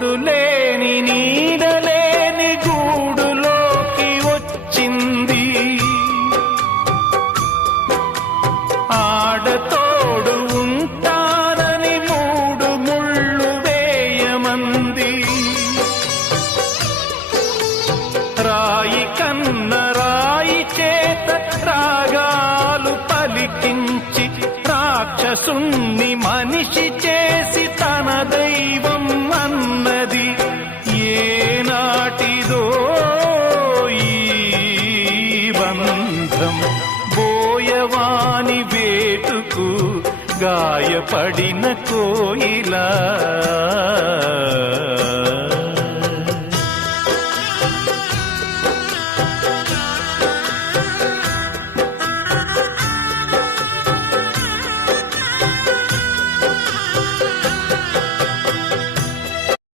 తోడులేని నీడలేని గూడులోకి వచ్చింది. ఆడతోడు ఉంటానని మూడు ముళ్ళు వేయమంది. రాయి కన్న రాయి చేత రాగాలు పలికించి రాక్షసుణ్ణి మనిషి చేసి తన దైవం అన్నది. ఏనాటిదో ఈ బంధం బోయవాని వేటుకు గాయపడిన కోయిలా